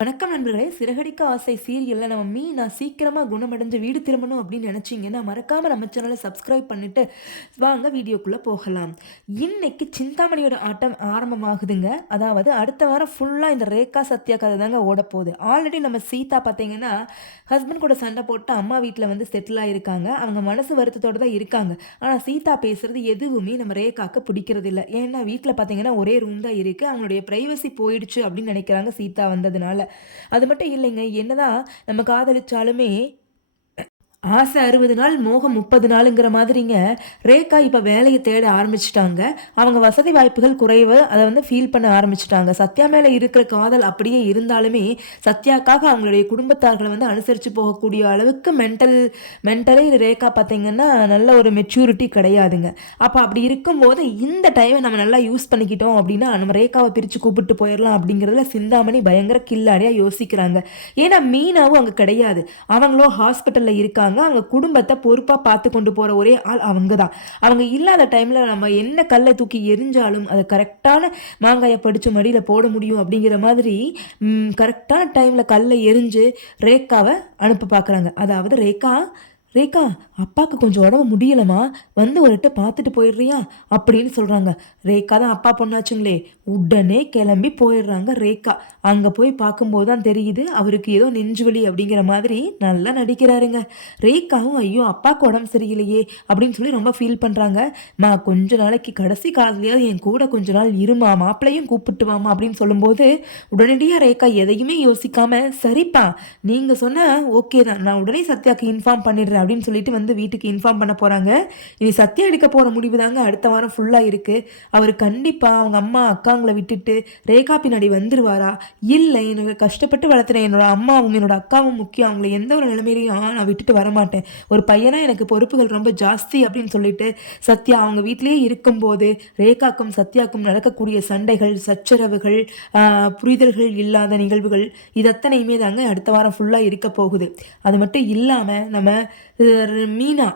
வணக்கம் நண்பர்களே! சிறகடிக்க ஆசை சீரியல்ல நம்ம மீனா சீக்கிரமா குணமடைஞ்சு வீடு திரும்பணும் அப்படின்னு நினைச்சீங்கன்னா, மறக்காம நம்ம சேனல சப்ஸ்கிரைப் பண்ணிட்டு, வாங்க வீடியோக்குள்ள போகலாம். இன்னைக்கு சிந்தாமணியோட ஆட்டம் ஆரம்பமாகுதுங்க. அதாவது அடுத்த வாரம் ஃபுல்லா இந்த ரேகா, சத்யா கதை தாங்க ஓடப்போகுது. ஆல்ரெடி நம்ம சீதா பார்த்தீங்கன்னா, ஹஸ்பண்ட் கூட சண்டை போட்டு அம்மா வீட்ல வந்து செட்டில் ஆயிருக்காங்க. அவங்க மனசு வருத்தத்தோட தான் இருக்காங்க. ஆனா சீதா பேசுறது எதுவுமே நம்ம ரேகாக்கு பிடிக்கிறதில்ல. ஏன்னா வீட்ல பார்த்தீங்கன்னா, ஒரே ரூம் தான் இருக்கு. அவங்களுடைய பிரைவசி போயிடுச்சு அப்படின்னு நினைக்கிறாங்க சீதா வந்ததுனால. அது மட்டும் இல்லைங்க. என்னதான் நம்ம காதலிச்சாலுமே ஆசை 60 நாள், மோகம் 30 நாளுங்கிற மாதிரிங்க, ரேகா இப்ப வேலைய தேட ஆரம்பிச்சுட்டாங்க. அவங்க வசதி வாய்ப்புகள் குறைவு. அத வந்து ஃபீல் பண்ண ஆரம்பிச்சுட்டாங்க. சத்யா மேல இருக்கிற காதல் அப்படியே இருந்தாலுமே, சத்யாக்காக அவங்களுடைய குடும்பத்தார்கள வந்து அனுசரிச்சு போகக்கூடிய அளவுக்கு மென்டலே ரேகா பார்த்தீங்கன்னா, நல்ல ஒரு மெச்சூரிட்டி கிடையாதுங்க. அப்ப அப்படி இருக்கும்போது, இந்த டைம நம்ம நல்லா யூஸ் பண்ணிக்கிட்டோம் அப்படின்னா, நம்ம ரேகாவ பிரிச்சு கூப்பிட்டு போயிரலாம் அப்படிங்கிறதுல சிந்தாமணி பயங்கர கில்லாடியா யோசிக்கிறாங்க. ஏன்னா மீனாவும் அங்க கிடையாது. அவங்களும் ஹாஸ்பிட்டல்ல இருக்காங்க. அவங்க குடும்பத்த பொறுப்பா பார்த்து கொண்டு போற ஒரே ஆள் அவங்க தான். அவங்க இல்லாத டைம்ல நம்ம என்ன கல்ல தூக்கி எறிஞ்சாலும், அத கரெக்ட்டான மாங்காய படிச்சு மடியில போட முடியும் அப்படிங்கிற மாதிரி, கரெக்ட்டான டைம்ல கல்ல எறிஞ்சு ரேகாவ அனுப்ப பார்க்குறாங்க. அதாவது ரேகா ரேகா, அப்பாக்கு கொஞ்சம் உடம்பு முடியலம்மா. வந்து ஒரு எட்டு பார்த்துட்டு போயிடுறியா? அப்படின்னு சொல்றாங்க. ரேகா தான் அப்பா பொண்ணாச்சுங்களே! உடனே கிளம்பி போயிடுறாங்க ரேகா. அங்க போய் பார்க்கும்போது தான் தெரியுது, அவருக்கு ஏதோ நெஞ்சுவலி அப்படிங்கிற மாதிரி நல்லா நடிக்கிறாருங்க. ரேகாவும், ஐயோ! அப்பாக்கு உடம்பு சரியில்லையே! அப்படின்னு சொல்லி ரொம்ப ஃபீல் பண்றாங்க. கொஞ்ச நாளைக்கு கடைசி காலத்துலயாவது என் கூட கொஞ்ச நாள் இரும்மா, மாப்பிள்ளையும் கூப்பிட்டு வாம்மா அப்படின்னு சொல்லும்போது, உடனடியா ரேகா எதையுமே யோசிக்காம, சரிப்பா நீங்க சொன்னா ஓகே தான். நான் உடனே சத்யாக்கு இன்ஃபார்ம் பண்ணிடுறேன் அப்படின்னு சொல்லிட்டு வந்து வீட்டுக்கு இன்ஃபார்ம் பண்ண போறாங்க. இனி சத்யா எடுக்க போற முடிவு தாங்க அடுத்த வாரம் ஃபுல்லா இருக்கு. அவரு கண்டிப்பா அவங்க அம்மா, அக்காங்கள விட்டுட்டு ரேகா பின்னாடி வந்துருவாரா? இல்ல எனக்கு கஷ்டப்பட்டு வளர்த்துன என்னோட அம்மாவும், என்னோட அக்காவும் முக்கியம். அவங்கள எந்த ஒரு நிலைமையிலயும் நான் விட்டுட்டு வரமாட்டேன். ஒரு பையனா எனக்கு பொறுப்புகள் ரொம்ப ஜாஸ்தி அப்படின்னு சொல்லிட்டு, சத்யா அவங்க வீட்லயே இருக்கும்போது, ரேகாக்கும் சத்யாக்கும் நடக்கக்கூடிய சண்டைகள், சச்சரவுகள், புரிதல்கள் இல்லாத நிகழ்வுகள், இது அத்தனையுமே தாங்க அடுத்த வாரம் ஃபுல்லா இருக்க போகுது. அது மட்டும் இல்லாம நம்ம மீனா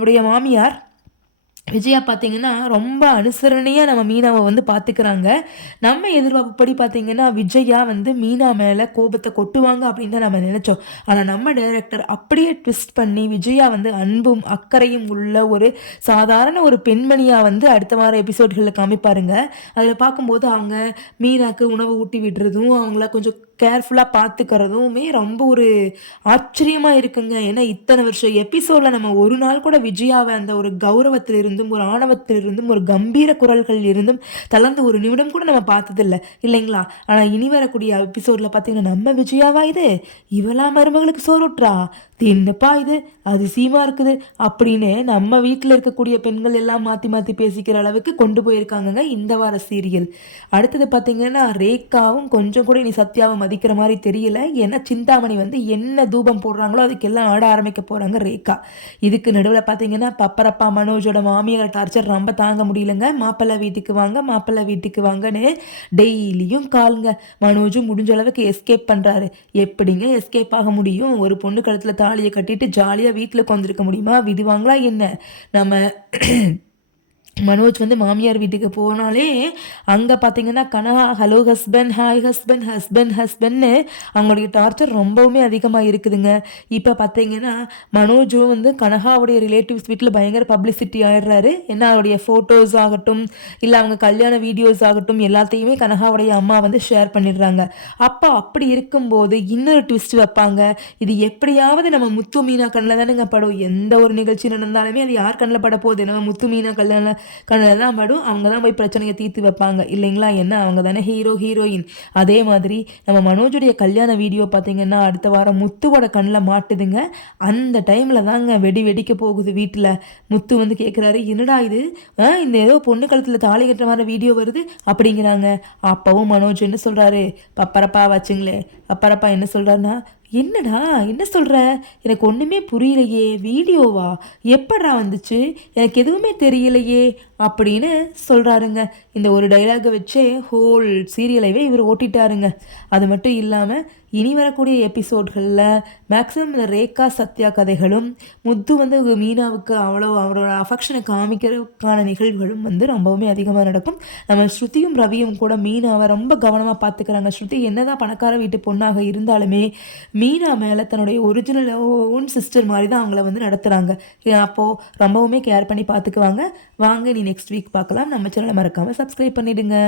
உடைய மாமியார் விஜயா பார்த்தீங்கன்னா, ரொம்ப அனுசரணையா நம்ம மீனாவ வந்து பார்த்துக்கிறாங்க. நம்ம எதிர்பார்ப்புப்படி பார்த்தீங்கன்னா, விஜயா வந்து மீனா மேல கோபத்த கொட்டுவாங்க அப்படின்னு தான் நம்ம நெனச்சோம். ஆனா நம்ம டைரக்டர் அப்படியே ட்விஸ்ட் பண்ணி, விஜயா வந்து அன்பும், அக்கறையும் உள்ள ஒரு சாதாரண ஒரு பெண்மணியா வந்து அடுத்த வார எபிசோட்கள்ல காமிப்பாருங்க. அதில பார்க்கும்போது அவங்க மீனாக்கு உணவு ஊட்டி விடுறதும், அவங்கள கொஞ்சம் கேர்ஃபுல்லா பார்த்துக்கிறதுமே ரொம்ப ஒரு ஆச்சரியமா இருக்குங்க. ஏன்னா இத்தன வருஷம் எபிசோட்ல நம்ம ஒரு நாள் கூட விஜயாவ அந்த ஒரு கௌரவத்தில் இருந்தும், ஒரு ஆணவத்தில் இருந்தும், ஒரு கம்பீர குரல்கள் இருந்தும் தளர்ந்து ஒரு நிமிடம் கூட நம்ம பார்த்ததில்ல. இல்லைங்களா? ஆனா இனி வரக்கூடிய எபிசோட்ல பார்த்தீங்கன்னா, நம்ம விஜயாவா இது? இவளா மருமகளுக்கு சோறுட்றா? இது என்னப்பா இது? அதிசயமா இருக்குது. அப்படின்னு நம்ம வீட்ல இருக்கக்கூடிய பெண்கள் எல்லாம் மாத்தி மாத்தி பேசிக்கிற அளவுக்கு கொண்டு போயிருக்காங்கங்க இந்த வார சீரியல். அடுத்தது பார்த்தீங்கன்னா, ரேகாவும் கொஞ்சம் கூட இனி சத்யாவ மதிக்கிற மாரி தெரியல. ஏன்னா சிந்தாமணி வந்து என்ன தூபம் போடுறாங்களோ அதுக்கெல்லாம் ஆட ஆரம்பிக்க போறாங்க ரேகா. இதுக்கு நடுவுல பார்த்தீங்கன்னா, பப்பரப்பா மனோஜோட மாமியார் டார்ச்சர் ரொம்ப தாங்க முடியலங்க. மாப்பிள்ளை வீட்டுக்கு வாங்க, மாப்பிள்ளை வீட்டுக்கு வாங்கன்னு டெய்லியும் கால்ங்க. மனோஜும் முடிஞ்ச அளவுக்கு எஸ்கேப் பண்றாரு. எப்படிங்க எஸ்கேப் ஆக முடியும்? ஒரு பொண்ணு கழுத்துல தாலிய கட்டிட்டு ஜாலியா வீட்ல உட்காந்துருக்க முடியுமா? விடுவாங்களா என்ன? நம்ம மனோஜ் வந்து மாமியார் வீட்டுக்கு போனாலே, அங்க பார்த்தீங்கன்னா, Kanaka hello husband, hi husband, husband ஹஸ்பண்ட்ன்னு அவங்களுடைய டார்ச்சர் ரொம்பவுமே அதிகமா இருக்குதுங்க. இப்ப பார்த்தீங்கன்னா, மனோஜும் வந்து கனகாவுடைய ரிலேட்டிவ்ஸ் வீட்ல பயங்கர பப்ளிசிட்டி ஆயிடுறாரு. ஏன்னா, அவருடைய ஃபோட்டோஸ் ஆகட்டும், இல்ல அவங்க கல்யாண வீடியோஸ் ஆகட்டும், எல்லாத்தையுமே கனகாவுடைய அம்மா வந்து ஷேர் பண்ணிடுறாங்க. அப்படி இருக்கும்போது இன்னொரு ட்விஸ்ட் வைப்பாங்க. இது எப்படியாவது நம்ம முத்து மீனா கண்ல தானேங்க படும். எந்த ஒரு நிகழ்ச்சி நடந்தாலுமே அது யார் கண்ல பட போகுது? நம்ம முத்து மீனா கண்ணில் தான் படும். அவங்க தான் போய் பிரச்சனையை தீர்த்து வைப்பாங்க இல்லைங்களா? என்ன அவங்க தானே ஹீரோ ஹீரோயின். அதே மாதிரி நம்ம மனோஜுடைய கல்யாண வீடியோ பார்த்தீங்கன்னா அடுத்த வாரம் முத்துவோட கண்ணில் மாட்டுதுங்க. அந்த டைமில் தாங்க வெடிக்க போகுது வீட்டில். முத்து வந்து கேட்குறாரு, என்னடா இது, இந்த ஏதோ பொண்ணு கழுத்தில் தாலி கட்டுற மாதிரி வீடியோ வருது அப்படிங்கிறாங்க. அப்பவும் மனோஜ் என்ன சொல்கிறாரு, பப்பரப்பா வச்சுங்களே. பப்பரப்பா என்ன சொல்கிறாருன்னா, என்னடா என்ன சொல்ற? எனக்கு ஒன்றுமே புரியலையே. வீடியோவா? எப்பட்றா வந்துச்சு? எனக்கு எதுவுமே தெரியலையே அப்படின்னு சொல்கிறாருங்க. இந்த ஒரு டைலாகை வச்சே ஹோல் சீரியலைவே இவர் ஓட்டிட்டாருங்க. அது மட்டும் இல்லாமல் இனி வரக்கூடிய எபிசோட்களில் மேக்ஸிமம் இந்த ரேகா சத்யா கதைகளும், முத்து வந்து மீனாவுக்கு அவ்வளோ அவரோட அஃபெக்ஷனை காமிக்கிறதுக்கான நிகழ்வுகளும் வந்து ரொம்பவுமே அதிகமாக நடக்கும். நம்ம ஸ்ருதியும் ரவியும் கூட மீனாவை ரொம்ப கவனமாக பார்த்துக்கிறாங்க. ஸ்ருதி என்னதான் பணக்கார வீட்டு பொண்ணாக இருந்தாலுமே மீனா மேலே தன்னுடைய ஒரிஜினல் ஓன் சிஸ்டர் மாதிரி தான் அவங்கள வந்து நடத்துகிறாங்க. அப்போது ரொம்பவுமே கேர் பண்ணி பார்த்துக்குவாங்க. வாங்க நீ நெக்ஸ்ட் வீக் பார்க்கலாம். நம்ம சேனலை மறக்காமல் சப்ஸ்கிரைப் பண்ணிவிடுங்க.